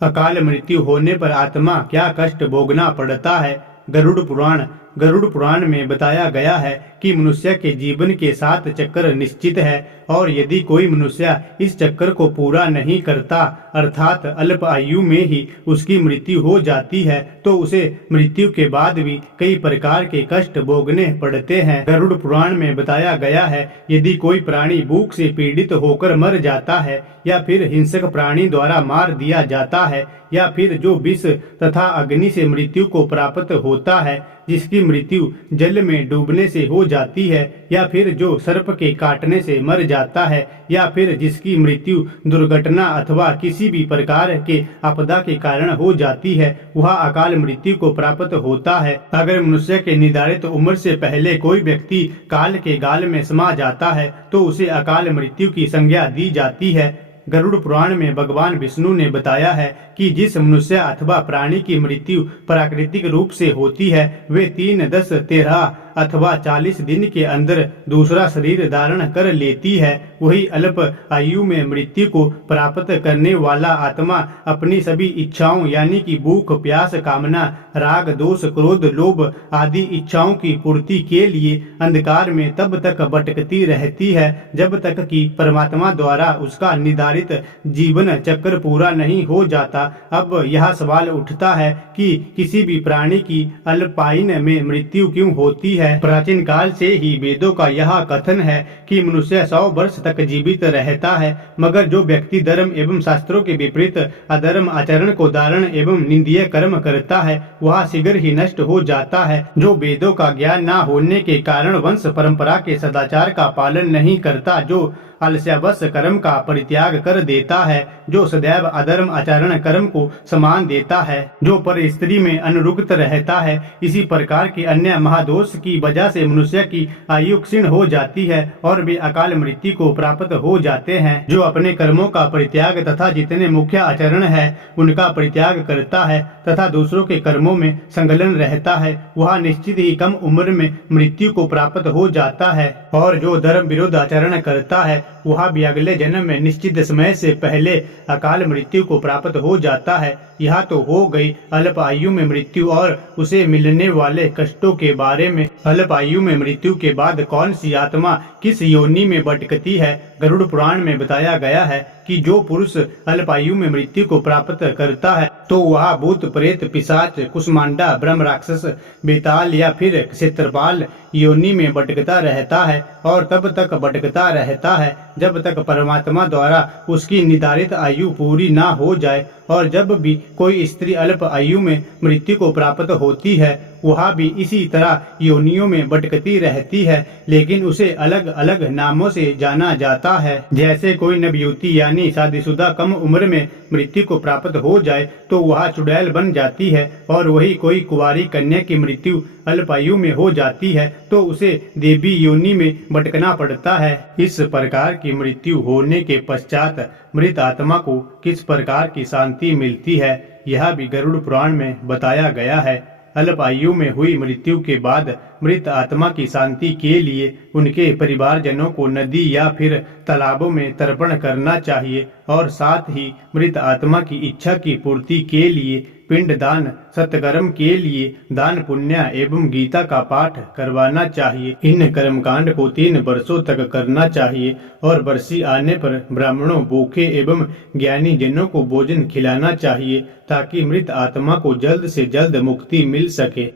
अकाल मृत्यु होने पर आत्मा क्या कष्ट भोगना पड़ता है। गरुड़ पुराण में बताया गया है कि मनुष्य के जीवन के 7 चक्र निश्चित है और यदि कोई मनुष्य इस चक्कर को पूरा नहीं करता अर्थात अल्प आयु में ही उसकी मृत्यु हो जाती है तो उसे मृत्यु के बाद भी कई प्रकार के कष्ट भोगने पड़ते हैं। गरुड़ पुराण में बताया गया है यदि कोई प्राणी भूख से पीड़ित होकर मर जाता है या फिर हिंसक प्राणी द्वारा मार दिया जाता है या फिर जो विष तथा अग्नि से मृत्यु को प्राप्त होता है, जिसकी मृत्यु जल में डूबने से हो जाती है या फिर जो सर्प के काटने से मर जाता है या फिर जिसकी मृत्यु दुर्घटना अथवा किसी भी प्रकार के आपदा के कारण हो जाती है, वह अकाल मृत्यु को प्राप्त होता है। अगर मनुष्य के निर्धारित उम्र से पहले कोई व्यक्ति काल के गाल में समा जाता है तो उसे अकाल मृत्यु की संज्ञा दी जाती है। गरुड़ पुराण में भगवान विष्णु ने बताया है कि जिस मनुष्य अथवा प्राणी की मृत्यु प्राकृतिक रूप से होती है वे 3, 10, 13 अथवा 40 दिन के अंदर दूसरा शरीर धारण कर लेती है। वही अल्प आयु में मृत्यु को प्राप्त करने वाला आत्मा अपनी सभी इच्छाओं यानी कि भूख, प्यास, कामना, राग, दोष, क्रोध, लोभ आदि इच्छाओं की पूर्ति के लिए अंधकार में तब तक भटकती रहती है जब तक कि परमात्मा द्वारा उसका निर्धारित जीवन चक्र पूरा नहीं हो जाता। अब यह सवाल उठता है कि किसी भी प्राणी की अल्पायु में मृत्यु क्यों होती है। प्राचीन काल से ही वेदों का यह कथन है कि मनुष्य 100 वर्ष तक जीवित रहता है, मगर जो व्यक्ति धर्म एवं शास्त्रों के विपरीत अधर्म आचरण को धारण एवं निंदनीय कर्म करता है वह शीघ्र ही नष्ट हो जाता है। जो वेदों का ज्ञान न होने के कारण वंश परंपरा के सदाचार का पालन नहीं करता, जो आलस्यवश कर्म का परित्याग कर देता है, जो सदैव अधर्म आचरण कर्म को सम्मान देता है, जो पर स्त्री में अनुरुक्त रहता है, इसी प्रकार के अन्य महादोष की वजह से मनुष्य की आयु क्षीण हो जाती है और वे अकाल मृत्यु को प्राप्त हो जाते हैं। जो अपने कर्मों का परित्याग तथा जितने मुख्य आचरण है उनका परित्याग करता है तथा दूसरों के कर्मों में संलग्न रहता है वह निश्चित ही कम उम्र में मृत्यु को प्राप्त हो जाता है और जो धर्म विरुद्ध आचरण करता है वह भी अगले जन्म में निश्चित समय से पहले अकाल मृत्यु को प्राप्त हो जाता है। यह तो हो गई अल्प आयु में मृत्यु और उसे मिलने वाले कष्टों के बारे में। अल्प आयु में मृत्यु के बाद कौन सी आत्मा किस योनि में भटकती है। गरुड़ पुराण में बताया गया है कि जो पुरुष अल्प आयु में मृत्यु को प्राप्त करता है तो वह भूत, प्रेत, पिशाच, कुष्मांडा, ब्रह्म, राक्षस, बेताल या फिर क्षेत्रपाल योनि में भटकता रहता है और तब तक भटकता रहता है जब तक परमात्मा द्वारा उसकी निर्धारित आयु पूरी ना हो जाए। और जब भी कोई स्त्री अल्प आयु में मृत्यु को प्राप्त होती है वह भी इसी तरह योनियों में भटकती रहती है, लेकिन उसे अलग अलग नामों से जाना जाता है। जैसे कोई नवयुवती यानी शादीशुदा कम उम्र में मृत्यु को प्राप्त हो जाए तो वह चुड़ैल बन जाती है और वही कोई कुंवारी कन्या की मृत्यु अल्पायु में हो जाती है तो उसे देवी योनि में भटकना पड़ता है। इस प्रकार की मृत्यु होने के पश्चात मृत आत्मा को किस प्रकार की शांति मिलती है यह भी गरुड़ पुराण में बताया गया है। अल्प आयु में हुई मृत्यु के बाद मृत आत्मा की शांति के लिए उनके परिवारजनों को नदी या फिर तालाबों में तर्पण करना चाहिए और साथ ही मृत आत्मा की इच्छा की पूर्ति के लिए पिंड दान, सत्कर्म के लिए दान पुण्य एवं गीता का पाठ करवाना चाहिए। इन कर्मकांड को 3 वर्षों तक करना चाहिए और बरसी आने पर ब्राह्मणों, भूखे एवं ज्ञानी जनों को भोजन खिलाना चाहिए ताकि मृत आत्मा को जल्द से जल्द मुक्ति मिल सके।